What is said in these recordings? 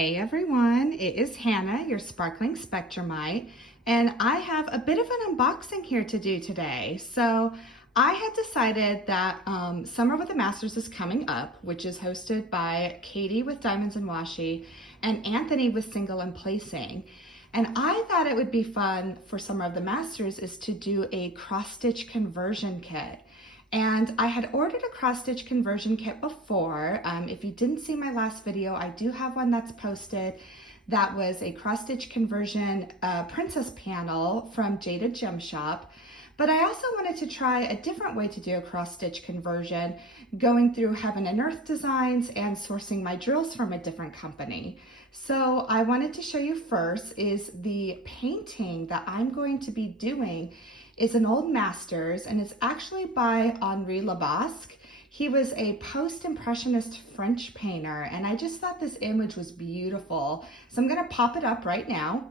Hey everyone, it is Hannah, your Sparkling Spectrumite, and I have a bit of an unboxing here to do today. So I had decided that Summer with the Masters is coming up, which is hosted by Katie with Diamonds and Washi and Anthony with Single and Placing. And I thought it would be fun for Summer of the Masters is to do a cross-stitch conversion kit. And I had ordered a cross-stitch conversion kit before. If you didn't see my last video, I do have one that's posted. That was a cross-stitch conversion princess panel from Jaded Gem Shop. But I also wanted to try a different way to do a cross-stitch conversion, going through Heaven and Earth Designs and sourcing my drills from a different company. So I wanted to show you first is the painting that I'm going to be doing is an old masters, and it's actually by Henri Lebasque. He was a post-impressionist French painter, and I just thought this image was beautiful. So I'm gonna pop it up right now.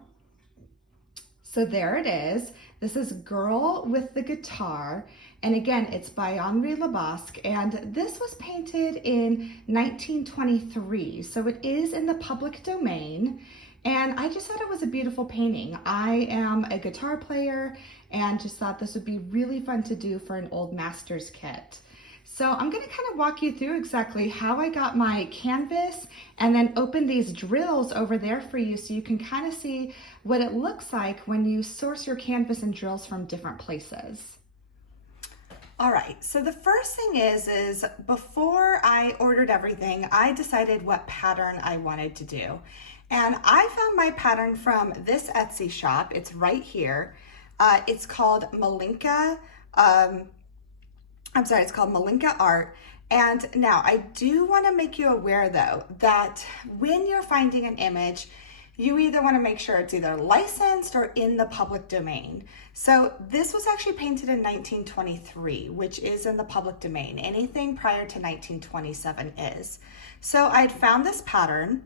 So there it is. This is Girl with the Guitar. And again, it's by Henri Lebasque, and this was painted in 1923. So it is in the public domain. And I just thought it was a beautiful painting. I am a guitar player and just thought this would be really fun to do for an old masters kit. So I'm gonna kind of walk you through exactly how I got my canvas and then open these drills over there for you so you can kind of see what it looks like when you source your canvas and drills from different places. All right, so the first thing is before I ordered everything, I decided what pattern I wanted to do. And I found my pattern from this Etsy shop. It's right here. It's called Malinka. It's called Malinka Art. And now I do want to make you aware though, that when you're finding an image, you either want to make sure it's either licensed or in the public domain. So this was actually painted in 1923, which is in the public domain. Anything prior to 1927 is. So I had found this pattern,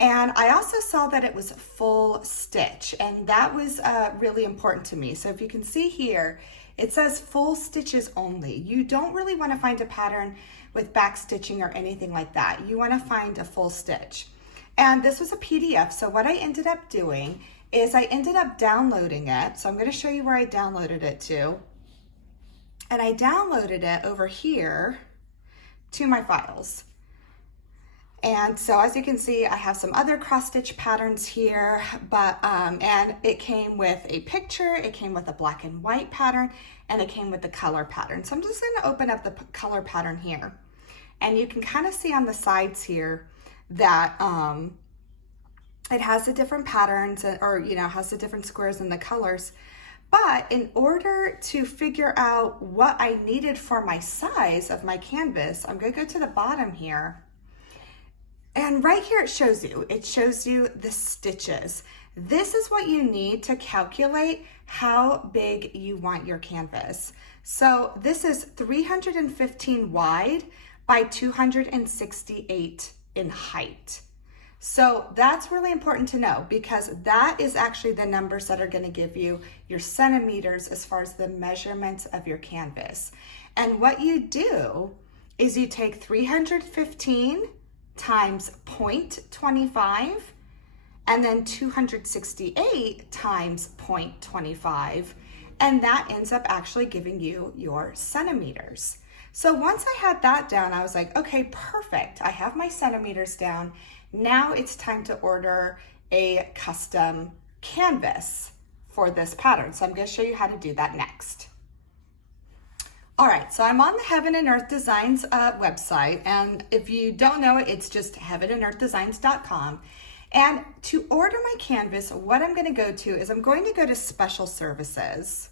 and I also saw that it was full stitch, and that was really important to me. So if you can see here, it says full stitches only. You don't really want to find a pattern with back stitching or anything like that. You want to find a full stitch. And this was a PDF, so what I ended up doing is I ended up downloading it. So I'm going to show you where I downloaded it to. And I downloaded it over here to my files. And so as you can see, I have some other cross stitch patterns here, but and it came with a picture, it came with a black and white pattern, and it came with the color pattern. So I'm just going to open up the color pattern here. And you can kind of see on the sides here that it has the different patterns, or has the different squares and the colors. But in order to figure out what I needed for my size of my canvas, I'm going to go to the bottom here. And right here it shows you the stitches. This is what you need to calculate how big you want your canvas. So this is 315 wide by 268 in height. So that's really important to know, because that is actually the numbers that are going to give you your centimeters as far as the measurements of your canvas. And what you do is you take 315 times 0.25 and then 268 times 0.25, and that ends up actually giving you your centimeters. So once I had that down, I was like, okay, perfect. I have my centimeters down. Now it's time to order a custom canvas for this pattern. So I'm going to show you how to do that next. All right, so I'm on the Heaven and Earth Designs website, and if you don't know it, it's just heavenandearthdesigns.com. And to order my canvas, what I'm going to go to is I'm going to go to Special Services.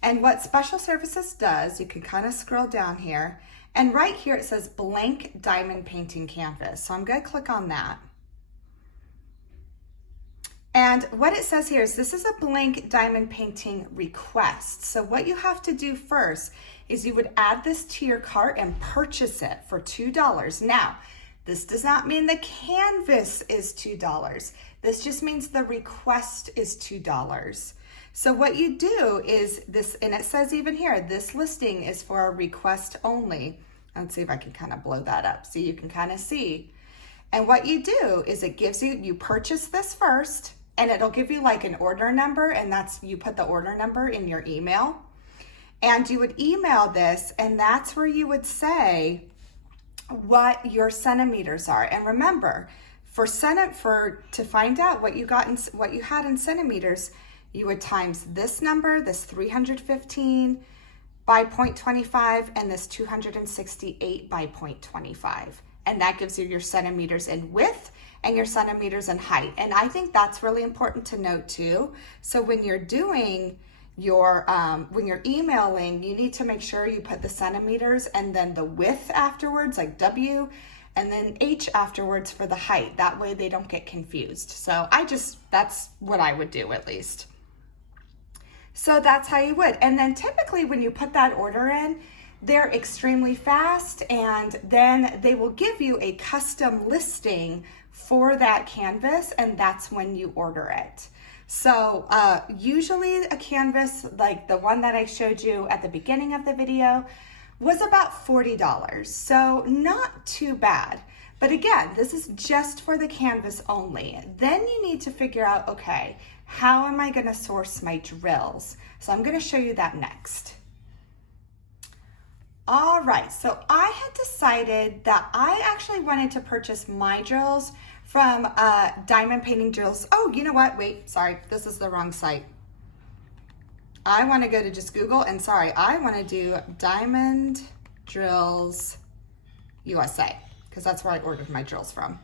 And what Special Services does, you can kind of scroll down here, and right here it says Blank Diamond Painting Canvas. So I'm going to click on that. And what it says here is this is a blank diamond painting request. So what you have to do first is you would add this to your cart and purchase it for $2. Now, this does not mean the canvas is $2. This just means the request is $2. So what you do is this, and it says even here, this listing is for a request only. Let's see if I can kind of blow that up so you can kind of see. And what you do is it gives you, you purchase this first, and it'll give you like an order number, and that's, you put the order number in your email. And you would email this, and that's where you would say what your centimeters are. And remember, to find out what you got in, what you had in centimeters, you would times this number, this 315 by 0.25, and this 268 by 0.25. And that gives you your centimeters in width and your centimeters in height. And I think that's really important to note too. So when you're doing your, when you're emailing, you need to make sure you put the centimeters and then the width afterwards, like W, and then H afterwards for the height. That way they don't get confused. So that's what I would do at least. So that's how you would. And then typically when you put that order in, they're extremely fast, and then they will give you a custom listing for that canvas, and that's when you order it. So usually a canvas like the one that I showed you at the beginning of the video was about $40. So not too bad. But again, this is just for the canvas only. Then you need to figure out, okay, how am I going to source my drills? So I'm going to show you that next. All right, so I had decided that I actually wanted to purchase my drills from Diamond Painting Drills. Oh, you know what? Wait, sorry, this is the wrong site. I want to go to just Google, and sorry, I want to do Diamond Drills USA, because that's where I ordered my drills from.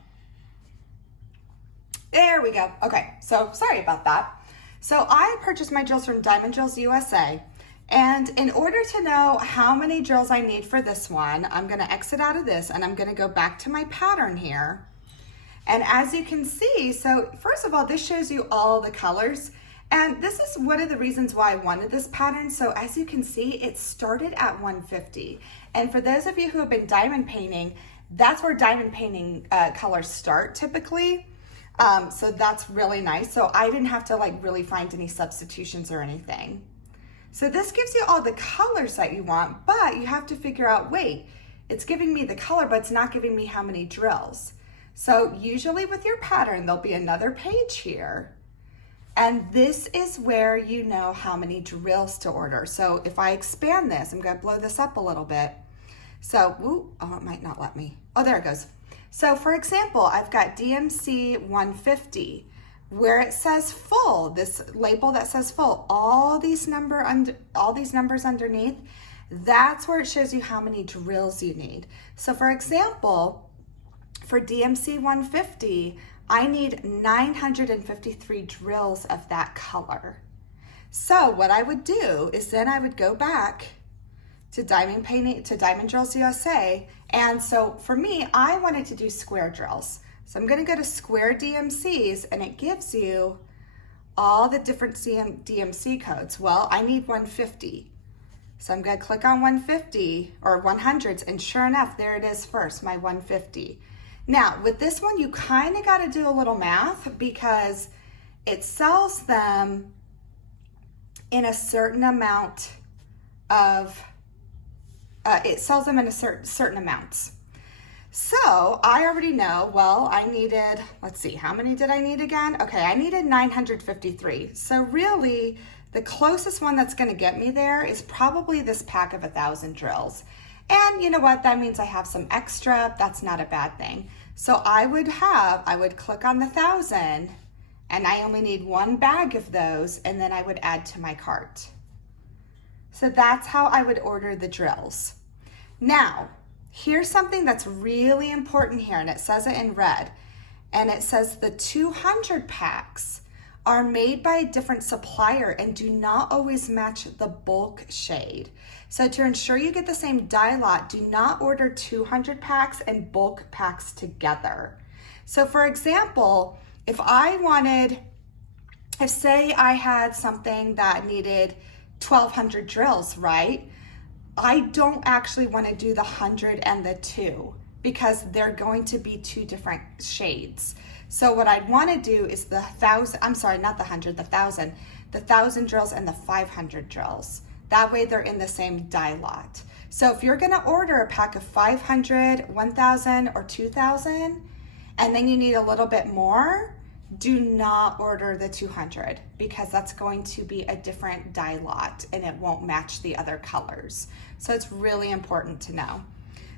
There we go. Okay, so sorry about that. So I purchased my drills from Diamond Drills USA. And in order to know how many drills I need for this one, I'm going to exit out of this, and I'm going to go back to my pattern here. And as you can see, so first of all, this shows you all the colors. And this is one of the reasons why I wanted this pattern. So as you can see, it started at 150. And for those of you who have been diamond painting, that's where diamond painting colors start typically. So that's really nice. So I didn't have to like really find any substitutions or anything. So this gives you all the colors that you want, but you have to figure out, wait, it's giving me the color, but it's not giving me how many drills. So usually with your pattern, there'll be another page here. And this is where you know how many drills to order. So if I expand this, I'm gonna blow this up a little bit. So, oh, it might not let me. Oh, there it goes. So for example, I've got DMC 150. Where it says full, this label that says full, all these numbers underneath, that's where it shows you how many drills you need. So for example, for DMC 150, I need 953 drills of that color. So what I would do is then I would go back to Diamond Drills USA. And so for me, I wanted to do square drills. So I'm going to go to square DMCs, and it gives you all the different DMC codes. Well, I need 150. So I'm going to click on 150 or 100s, and sure enough, there it is first, my 150. Now, with this one, you kind of got to do a little math because it sells them in a certain amount of, certain amounts. So I already know, well, I needed, let's see, how many did I need again? Okay, I needed 953. So really, the closest one that's gonna get me there is probably this pack of 1,000 drills. And you know what, that means I have some extra, that's not a bad thing. So I would click on the 1,000, and I only need one bag of those, and then I would add to my cart. So that's how I would order the drills. Now, here's something that's really important here, and it says it in red. And it says the 200 packs are made by a different supplier and do not always match the bulk shade. So to ensure you get the same dye lot, do not order 200 packs and bulk packs together. So for example, if say I had something that needed 1,200 drills, right? I don't actually want to do the 100 and the 2 because they're going to be two different shades. So what I'd want to do is the 1,000, I'm sorry, not the 100, the 1,000 drills and the 500 drills. That way they're in the same dye lot. So if you're going to order a pack of 500, 1,000, or 2,000, and then you need a little bit more, do not order the 200 because that's going to be a different dye lot and it won't match the other colors. So it's really important to know.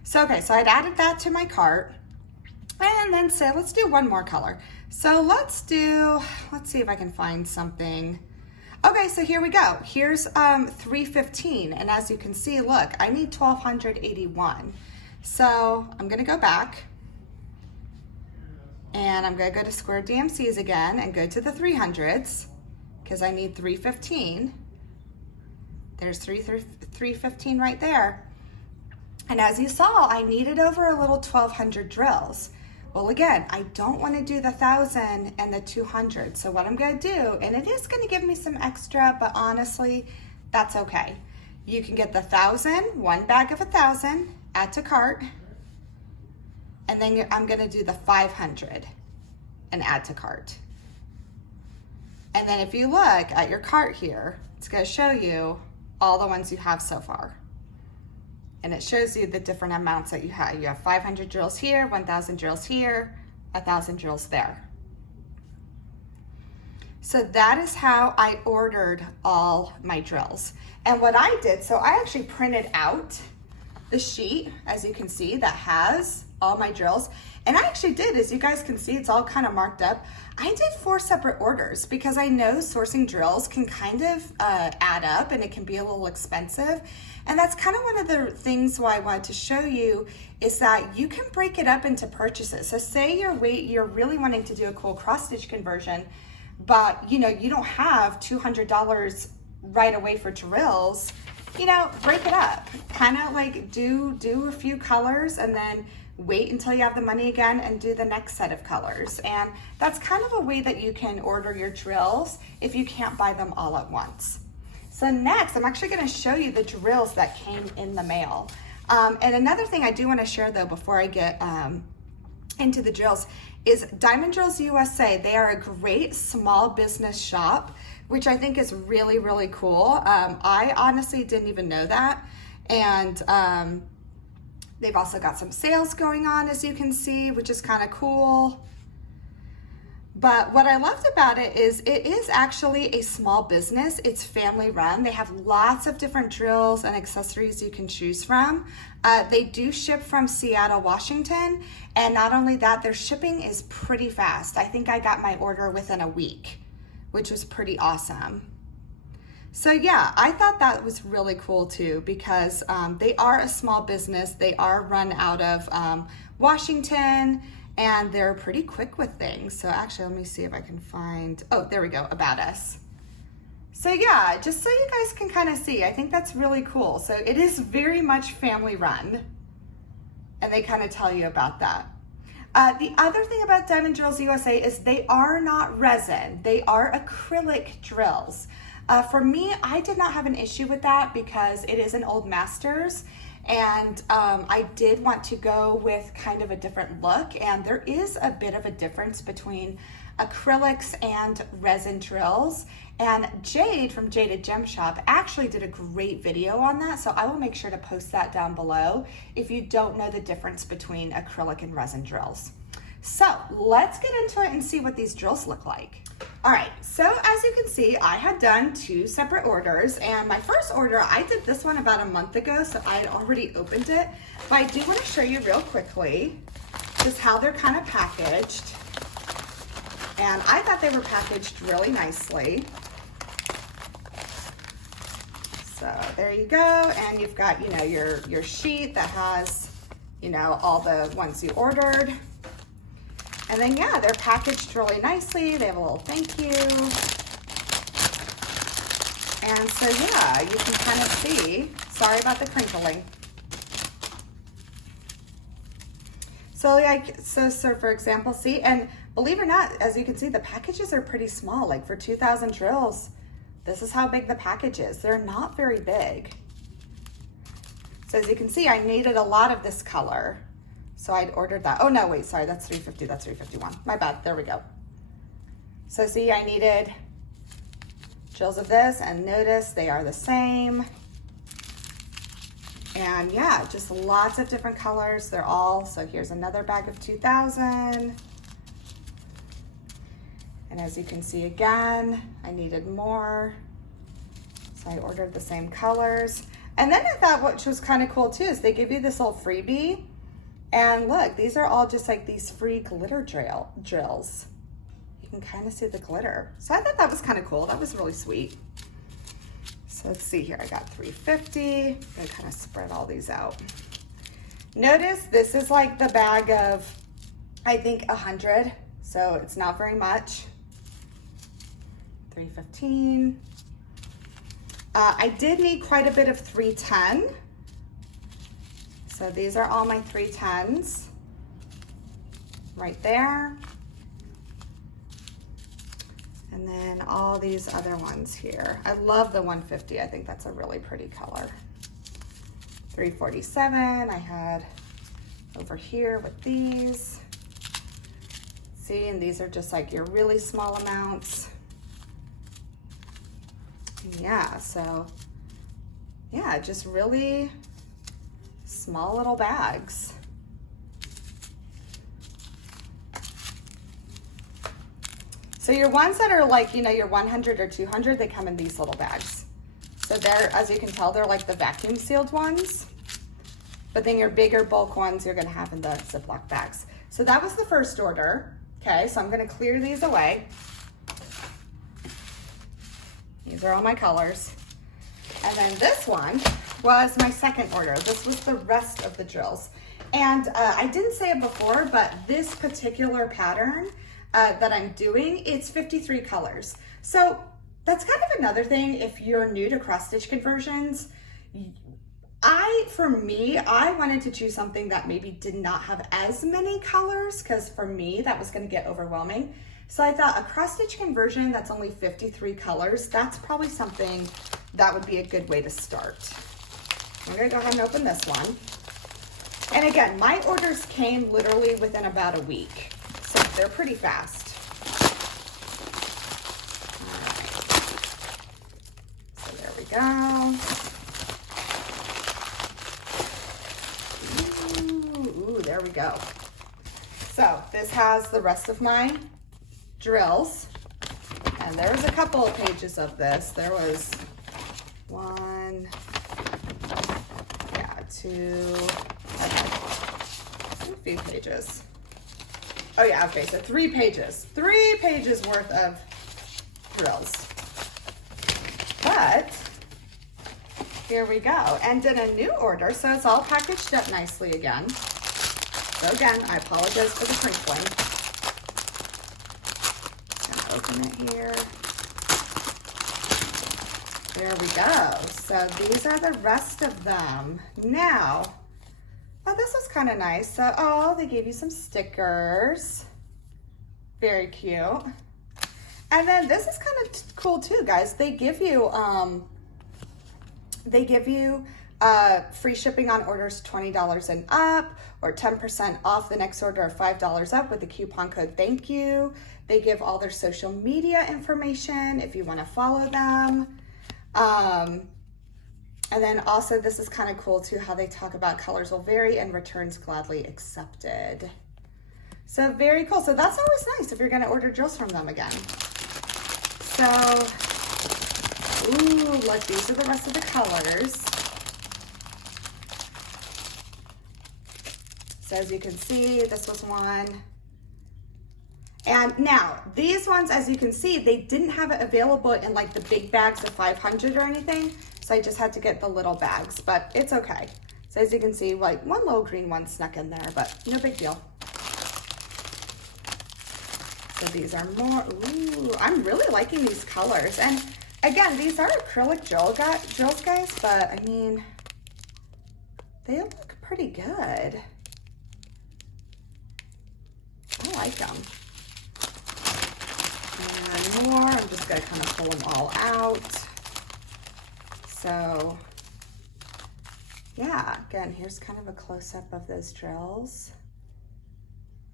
So, okay, so I'd added that to my cart, and then say, let's do one more color. So let's see if I can find something. Okay, so here we go. Here's 315, and as you can see, look, I need 1281. So I'm gonna go back, and I'm gonna go to Square DMCs again and go to the 300s because I need 315. There's 315 right there. And as you saw, I needed over a little 1200 drills. Well, again, I don't want to do the 1000 and the 200. So what I'm going to do, and it is going to give me some extra, but honestly, that's okay. You can get the 1000, one bag of 1000, add to cart, and then I'm going to do the 500 and add to cart. And then if you look at your cart here, it's going to show you all the ones you have so far. And it shows you the different amounts that you have. You have 500 drills here, 1000 drills here, 1000 drills there. So that is how I ordered all my drills. And what I did, so I actually printed out the sheet, as you can see, that has all my drills. And I actually did, as you guys can see, it's all kind of marked up. I did 4 separate orders because I know sourcing drills can kind of add up and it can be a little expensive. And that's kind of one of the things why I wanted to show you is that you can break it up into purchases. So say you're really wanting to do a cool cross stitch conversion, but you don't have $200 right away for drills. Break it up. Kind of like do a few colors and then wait until you have the money again and do the next set of colors. And that's kind of a way that you can order your drills if you can't buy them all at once. So next, I'm actually going to show you the drills that came in the mail. And another thing I do want to share though before I get into the drills is Diamond Drills USA. They are a great small business shop, which I think is really, really cool. I honestly didn't even know that. And they've also got some sales going on, as you can see, which is kind of cool. But what I loved about it is actually a small business. It's family run. They have lots of different drills and accessories you can choose from. They do ship from Seattle, Washington. And not only that, their shipping is pretty fast. I think I got my order within a week, which was pretty awesome. So yeah, I thought that was really cool too because they are a small business. They are run out of Washington, and they're pretty quick with things. So actually, let me see if I can find, oh, there we go, About Us. So yeah, just so you guys can kind of see, I think that's really cool. So it is very much family run, and they kind of tell you about that. The other thing about Diamond Drills USA is they are not resin. They are acrylic drills. For me, I did not have an issue with that because it is an old Masters, and I did want to go with kind of a different look, and there is a bit of a difference between acrylics and resin drills. And Jade from Jaded Gem Shop actually did a great video on that, so I will make sure to post that down below if you don't know the difference between acrylic and resin drills. So let's get into it and see what these drills look like. All right, so as you can see, I had done 2 separate orders, and my first order, I did this one about a month ago, so I had already opened it, but I do want to show you real quickly just how they're kind of packaged. And I thought they were packaged really nicely. So there you go, and you've got, your sheet that has, all the ones you ordered. And then, yeah, they're packaged really nicely. They have a little thank you. And so, yeah, you can kind of see, sorry about the crinkling. So for example, see, and believe it or not, as you can see, the packages are pretty small. Like for 2,000 drills, this is how big the package is. They're not very big. So as you can see, I needed a lot of this color. So I'd ordered that. Oh no, wait, sorry, that's 350, that's 351. My bad, there we go. So see, I needed drills of this, and notice they are the same. And yeah, just lots of different colors. They're all, so here's another bag of 2,000. And as you can see again, I needed more. So I ordered the same colors. And then I thought what was kind of cool too is they give you this little freebie. And look, these are all just like these free glitter drills. You can kind of see the glitter. So I thought that was kind of cool. That was really sweet. So let's see here, I got 350. I'm gonna kind of spread all these out. Notice this is like the bag of, I think 100. So it's not very much. 315. I did need quite a bit of 310. So these are all my 310s right there. And then all these other ones here. I love the 150. I think that's a really pretty color. 347 I had over here with these. See, and these are just like your really small amounts. Yeah, so yeah, just really small little bags. So your ones that are like, you know, your 100 or 200, they come in these little bags. So they're, as you can tell, they're like the vacuum sealed ones. But then your bigger bulk ones you're gonna have in the Ziploc bags. So that was the first order. Okay, so I'm gonna clear these away. These are all my colors. And then this one was my second order. This was the rest of the drills. And I didn't say it before, but this particular pattern that I'm doing, it's 53 colors. So that's kind of another thing if you're new to cross stitch conversions. For me, I wanted to choose something that maybe did not have as many colors, because for me, that was gonna get overwhelming. So I thought a cross stitch conversion that's only 53 colors, that's probably something that would be a good way to start. I'm gonna go ahead and open this one. And again, my orders came literally within about a week. So they're pretty fast. All right. So there we go. Ooh, there we go. So this has the rest of my drills. And there was a couple of pages of this. There was one, yeah, two, a few pages. Oh yeah, okay, so 3 pages. 3 pages worth of drills. But here we go. And then a new order, so it's all packaged up nicely again. So again, I apologize for the crinkling. Gonna open it here. There we go. So these are the rest of them. Now, oh, this was kind of nice. So, oh, they gave you some stickers. Very cute. And then this is kind of cool too, guys. They give you free shipping on orders $20 and up, or 10% off the next order of $5 up with the coupon code thank you. They give all their social media information if you want to follow them. And then also this is kind of cool too, how they talk about colors will vary and returns gladly accepted. So very cool. So that's always nice if you're going to order drills from them again. So, ooh, look, these are the rest of the colors. So as you can see, this was one. And now these ones, as you can see, they didn't have it available in like the big bags of 500 or anything. So I just had to get the little bags, but it's okay. So as you can see, like one little green one snuck in there, but no big deal. So these are more, ooh, I'm really liking these colors. And again, these are acrylic drills, guys, but I mean, they look pretty good. I like them. And more, I'm just gonna kind of pull them all out. So yeah, again, here's kind of a close-up of those drills.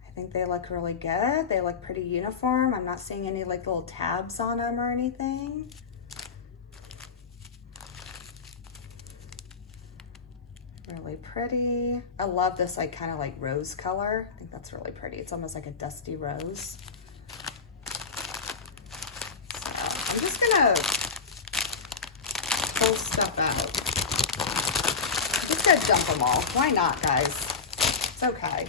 I think they look really good. They look pretty uniform. I'm not seeing any like little tabs on them or anything. really pretty. I love this like kind of like rose color. I think that's really pretty. It's almost like a dusty rose. So I'm just gonna pull stuff out. I'm just gonna dump them all. Why not, guys? It's okay.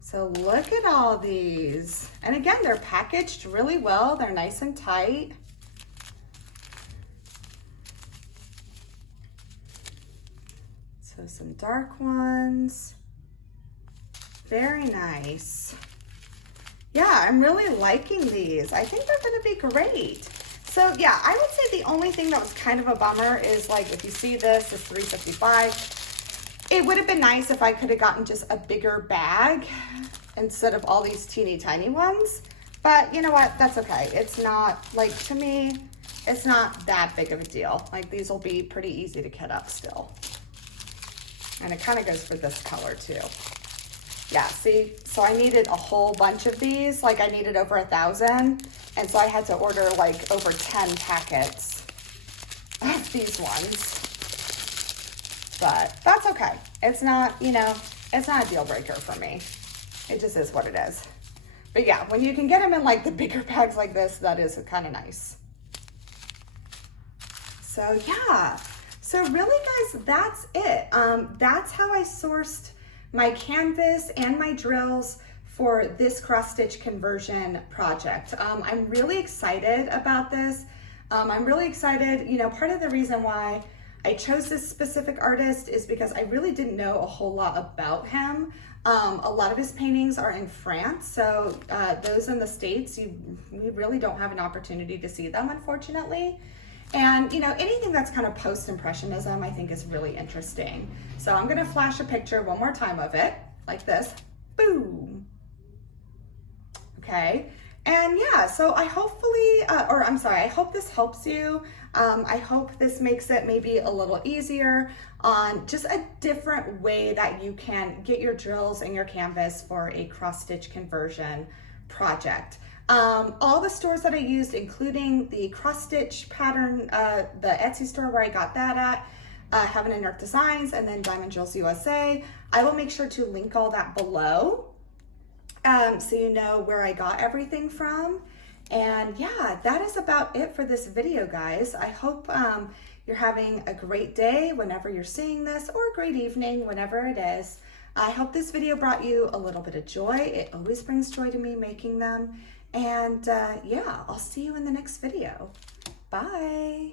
So look at all these. And again, they're packaged really well. They're nice and tight. So some dark ones. Very nice. Yeah, I'm really liking these. I think they're gonna be great. So yeah, I would say the only thing that was kind of a bummer is like, if you see this is $3.55. It would have been nice if I could have gotten just a bigger bag instead of all these teeny tiny ones. But you know what, that's okay. It's not, like, to me, it's not that big of a deal. Like, these will be pretty easy to kit up still. And it kind of goes for this color too. Yeah, see, so I needed a whole bunch of these. Like, I needed over 1,000. And so I had to order like over 10 packets of these ones. But that's okay. It's not, you know, it's not a deal breaker for me. It just is what it is. But yeah, when you can get them in like the bigger bags like this, that is kind of nice. So yeah, so really guys, that's it. That's how I sourced my canvas and my drills for this cross stitch conversion project. I'm really excited about this. I'm really excited, you know, part of the reason why I chose this specific artist is because I really didn't know a whole lot about him. A lot of his paintings are in France, so those in the States, we really don't have an opportunity to see them, unfortunately. And you know, anything that's kind of post-impressionism, I think is really interesting. So I'm gonna flash a picture one more time of it, like this, boom. Okay, and yeah, so I hope this helps you. I hope this makes it maybe a little easier on just a different way that you can get your drills and your canvas for a cross stitch conversion project. All the stores that I used, including the cross stitch pattern, the Etsy store where I got that at, Heaven and Earth Designs, and then Diamond Drills USA, I will make sure to link all that below. So you know where I got everything from. And yeah, that is about it for this video, guys. I hope you're having a great day whenever you're seeing this, or a great evening whenever it is. I hope this video brought you a little bit of joy. It always brings joy to me making them. And yeah, I'll see you in the next video. Bye.